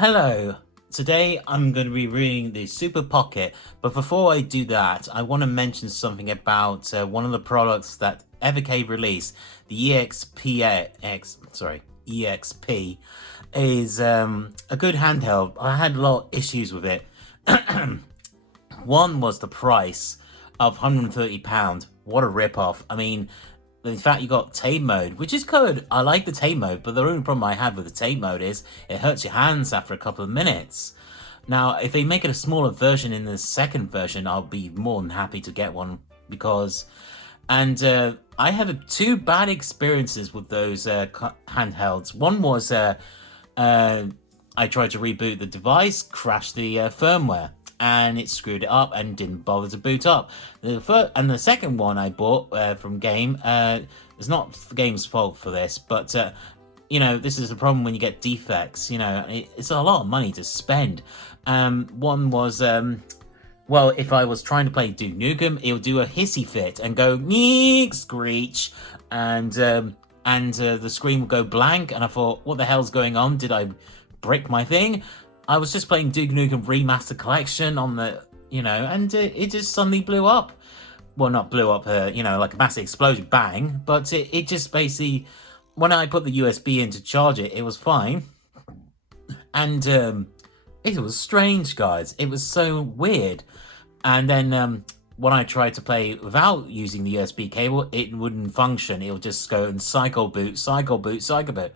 Hello, today I'm going to be reviewing the Super Pocket, but before I do that, I want to mention something about one of the products that Evercade released, the EXP is a good handheld. I had a lot of issues with it. One was the price of £130. What a rip-off. I mean, in fact, you got tame mode, which is good. I like the tame mode, but the only problem I had with the tame mode is it hurts your hands after a couple of minutes. Now, if they make it a smaller version in the second version, I'll be more than happy to get one because... And I had two bad experiences with those handhelds. One was I tried to reboot the device, crashed the firmware, and it screwed it up and didn't bother to boot up. The second one I bought from Game, it's not the game's fault for this, but you know, this is the problem when you get defects. You know, it's a lot of money to spend. One was well, if I was trying to play Duke Nukem, it would do a hissy fit and go neek screech, and the screen would go blank, and I thought, what the hell's going on? Did I break my thing? I was just playing Duke Nukem Remaster Collection on the, you know, and it just suddenly blew up. Well, not blew up, you know, like a massive explosion, bang, but it just basically, when I put the USB in to charge it, it was fine. And it was strange, guys. It was so weird. And then when I tried to play without using the USB cable, it wouldn't function. It would just go and cycle boot, cycle boot, cycle boot.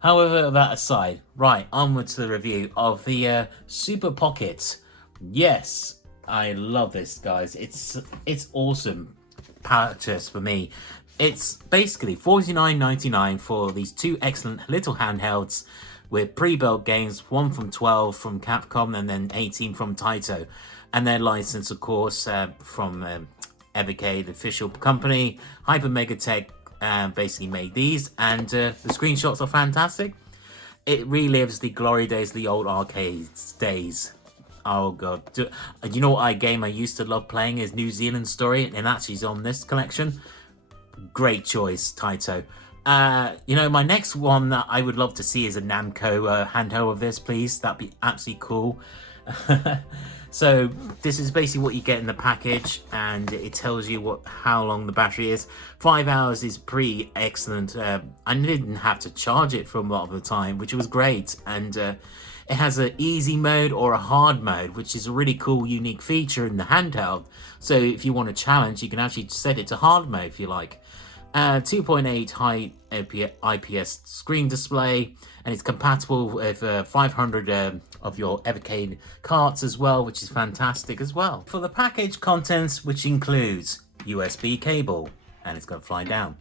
However, that aside, right, onwards to the review of the Super Pocket. Yes, I love this, guys. It's awesome purchase for me. It's basically $49.99 for these two excellent little handhelds with pre-built games, one from 12 from Capcom and then 18 from Taito. And their license, of course, from Evercade, the official company. Hyper Mega Tech basically made these, and the screenshots are fantastic. It relives the glory days of the old arcade days. Oh god, you know what game I used to love playing is New Zealand Story, and actually is on this collection. Great choice, Taito. You know, my next one that I would love to see is a Namco handheld of this, please. That'd be absolutely cool. So this is basically what you get in the package, and it tells you how long the battery is. 5 hours is pretty excellent. I didn't have to charge it for a lot of the time, which was great. And it has an easy mode or a hard mode, which is a really cool, unique feature in the handheld. So if you want a challenge, you can actually set it to hard mode if you like. 2.8 high IPS screen display, and it's compatible with 500 of your Evercade carts as well, which is fantastic as well. For the package contents, which includes USB cable, and it's going to fly down.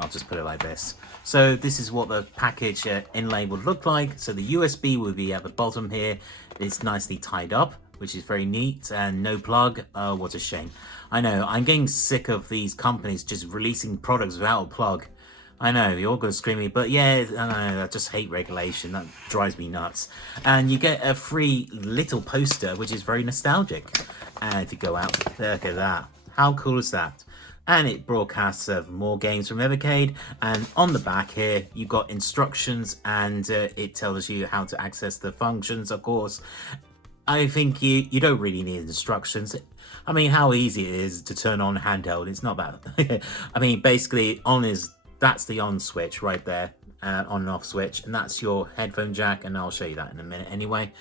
I'll just put it like this. So this is what the package inlay would look like. So the USB will be at the bottom here. It's nicely tied up, which is very neat, and no plug. Oh, what a shame. I know, I'm getting sick of these companies just releasing products without a plug. I know, you're all going to scream me, but yeah, I know, I just hate regulation. That drives me nuts. And you get a free little poster, which is very nostalgic. And if you go out, look at that. How cool is that? And it broadcasts more games from Evercade, and on the back here you've got instructions, and it tells you how to access the functions, of course. I think you don't really need instructions. I mean, how easy it is to turn on Handheld, it's not that. I mean, basically that's the on switch right there, on and off switch, and that's your headphone jack, and I'll show you that in a minute anyway.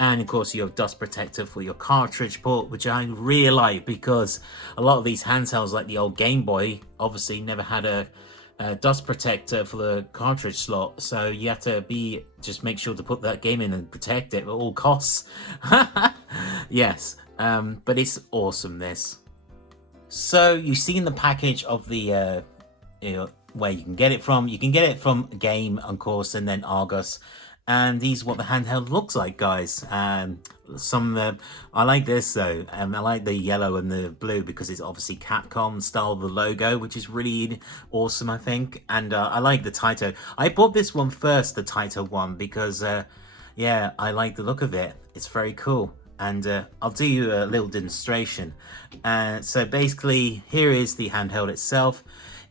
And of course you have dust protector for your cartridge port, which I really like, because a lot of these handhelds like the old Game Boy obviously never had a dust protector for the cartridge slot, so you have to just make sure to put that game in and protect it at all costs. Yes, but it's awesome, this. So you've seen the package of the where you can get it from. You can get it from Game, of course, and then Argus. And these are what the handheld looks like, guys. I like this though. I like the yellow and the blue because it's obviously Capcom style of the logo, which is really awesome, I think. And I like the Taito. I bought this one first, the Taito one, because yeah, I like the look of it. It's very cool. And I'll do you a little demonstration. So basically, here is the handheld itself.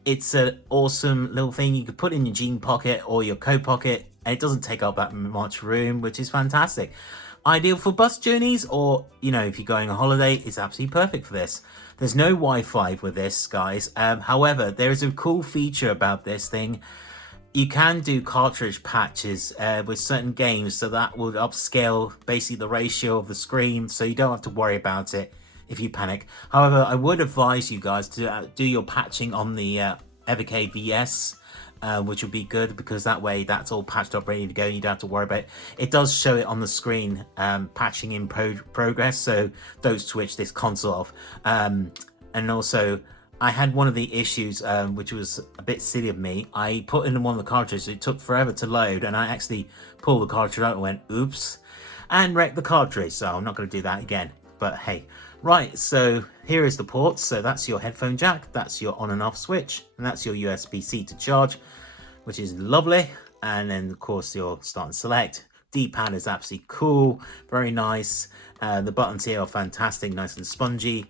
It's an awesome little thing you could put in your jean pocket or your coat pocket. and it doesn't take up that much room, which is fantastic. Ideal for bus journeys, or if you're going on holiday, it's absolutely perfect for this. There's no Wi-Fi with this, guys. However, there is a cool feature about this thing. You can do cartridge patches with certain games, so that will upscale basically the ratio of the screen, so you don't have to worry about it if you panic. However, I would advise you guys to do your patching on the Evercade VS, which would be good, because that way that's all patched up, ready to go. You don't have to worry about it. It does show it on the screen, patching in progress, so don't switch this console off. And also, I had one of the issues, which was a bit silly of me. I put in one of the cartridges, it took forever to load, and I actually pulled the cartridge out and went, oops, and wrecked the cartridge, so I'm not going to do that again. But hey, right, so here is the ports. So that's your headphone jack, that's your on and off switch, and that's your USB-C to charge, which is lovely. And then of course your start and select. D-pad is absolutely cool, very nice. The buttons here are fantastic, nice and spongy,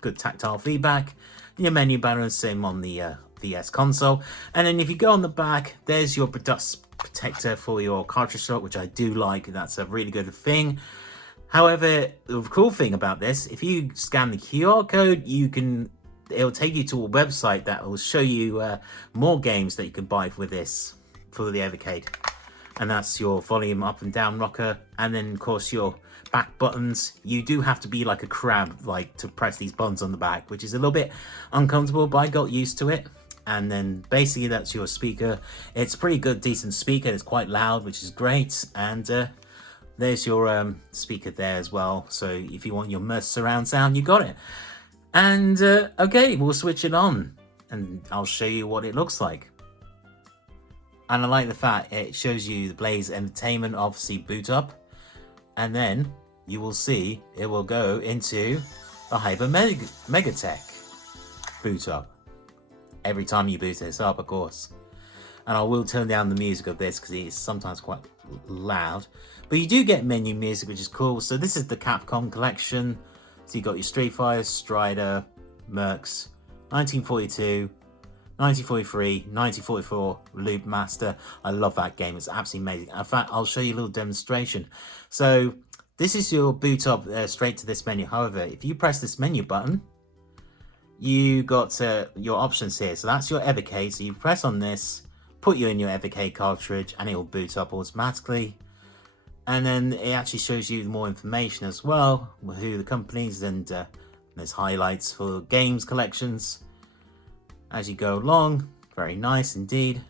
good tactile feedback. Your menu banner, same on the VS console. And then if you go on the back, there's your dust protector for your cartridge slot, which I do like. That's a really good thing. However, the cool thing about this, if you scan the QR code, it'll take you to a website that will show you more games that you can buy with this for the Evercade. And that's your volume up and down rocker, and then of course your back buttons. You do have to be like a crab, like, to press these buttons on the back, which is a little bit uncomfortable, but I got used to it. And then basically that's your speaker. It's a pretty good, decent speaker. It's quite loud, which is great. And there's your speaker there as well. So if you want your immersive surround sound, you got it. And okay, we'll switch it on and I'll show you what it looks like. And I like the fact it shows you the Blaze Entertainment obviously boot up, and then you will see it will go into the Hyper Megatech boot up every time you boot this up, of course. And I will turn down the music of this because it is sometimes quite loud, but you do get menu music, which is cool. So this is the Capcom collection. So you got your Street Fighter, Strider, Mercs, 1942, 1943, 1944, Loop Master. I love that game. It's absolutely amazing. In fact, I'll show you a little demonstration. So this is your boot up straight to this menu. However, if you press this menu button, you got your options here. So that's your Evercade. So you press on this, put you in your Evercade cartridge, and it will boot up automatically. And then it actually shows you more information as well, who the companies, and there's highlights for games collections as you go along. Very nice indeed.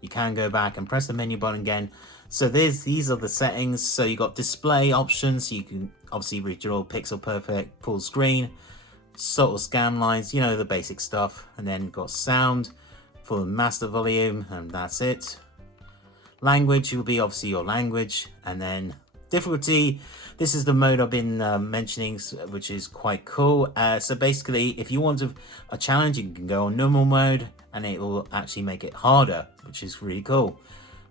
You can go back and press the menu button again. So these are the settings. So you got display options. You can obviously read your pixel perfect full screen, subtle scan lines, the basic stuff. And then got sound for the master volume, and that's it. Language will be obviously your language, and then difficulty. This is the mode I've been mentioning, which is quite cool. So basically, if you want a challenge, you can go on normal mode, and it will actually make it harder, which is really cool.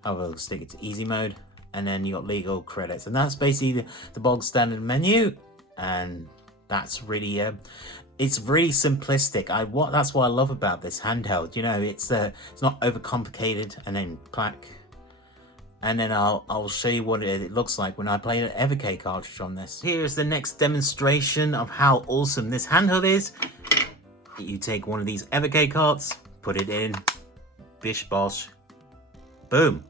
I will stick it to easy mode, and then you got legal credits, and that's basically the bog standard menu, and that's really it's really simplistic. That's what I love about this handheld. It's not overcomplicated, and then clack. And then I'll show you what it looks like when I play an Evercade cartridge on this. Here's the next demonstration of how awesome this handheld is. You take one of these Evercade carts, put it in, bish bosh, boom.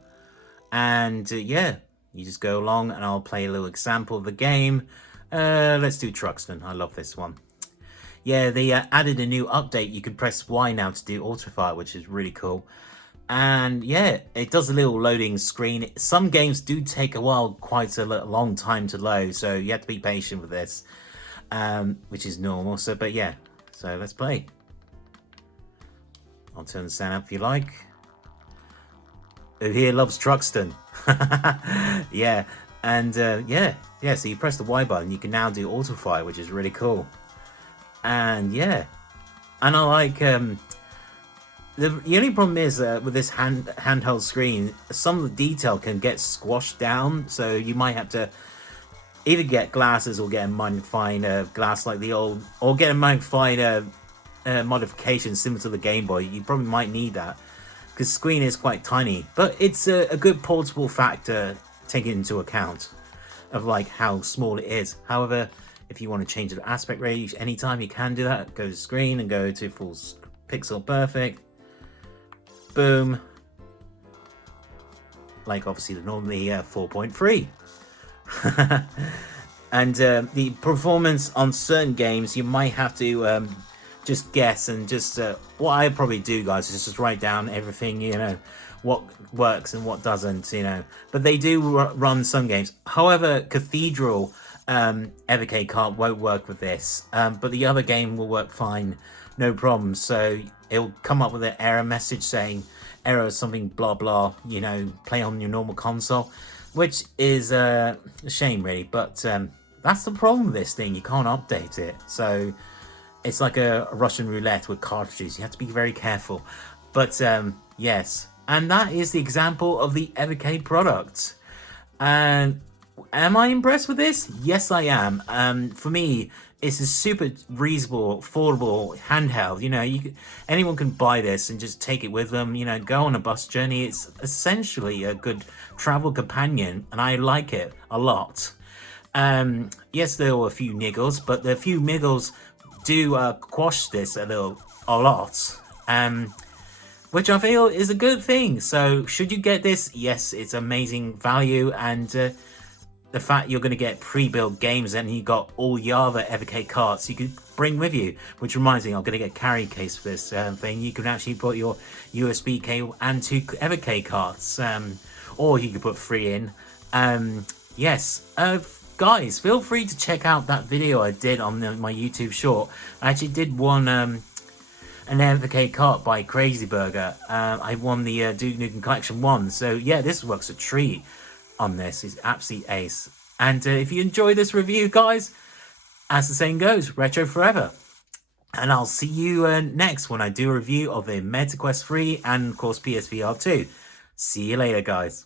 And yeah, you just go along, and I'll play a little example of the game. Let's do Truxton. I love this one. Yeah, they added a new update. You can press Y now to do autofire, which is really cool. And yeah, it does a little loading screen. Some games do take a while, quite a long time to load, so you have to be patient with this, which is normal. But yeah, so let's play. I'll turn the sound up if you like. Who here loves Truxton? Yeah, and yeah. So you press the Y button, you can now do autofire, which is really cool. And yeah, and I like the only problem is with this handheld screen, some of the detail can get squashed down, so you might have to either get glasses or get a magnifying glass like the old, or get a magnifying modification similar to the Game Boy. You probably might need that, because screen is quite tiny, but it's a good portable factor taken into account of like how small it is. However, if you want to change the aspect ratio anytime, you can do that. Go to screen and go to full pixel perfect. Boom. Like obviously the normally 4.3. And the performance on certain games, you might have to just guess, and just what I probably do, guys, is just write down everything, you know, what works and what doesn't, you know. But they do run some games. However, Cathedral Evercade card won't work with this, but the other game will work fine, no problem. So it'll come up with an error message saying error something blah blah, you know, play on your normal console, which is a shame really, but that's the problem with this thing. You can't update it, so it's like a Russian roulette with cartridges. You have to be very careful. But yes, and that is the example of the Evercade product. And am I impressed with this? Yes, I am. For me, it's a super reasonable, affordable handheld. You know, anyone can buy this and just take it with them. You know, go on a bus journey. It's essentially a good travel companion, and I like it a lot. Yes, there were a few niggles, but the few niggles do quash this a lot, which I feel is a good thing. So should you get this? Yes, it's amazing value, and the fact you're going to get pre-built games, and you got all the other Evercade carts you can bring with you, which reminds me, I'm going to get a carry case for this thing. You can actually put your USB cable and 2 Evercade carts, or you can put 3 in. Yes, guys, feel free to check out that video I did on my YouTube short. I actually did one an Evercade cart by Crazy Burger. I won the Duke Nukem Collection 1, so yeah, this works a treat on this. It's absolute ace. And if you enjoy this review, guys, as the saying goes, retro forever. And I'll see you next when I do a review of the MetaQuest 3 and of course PSVR 2. See you later, guys.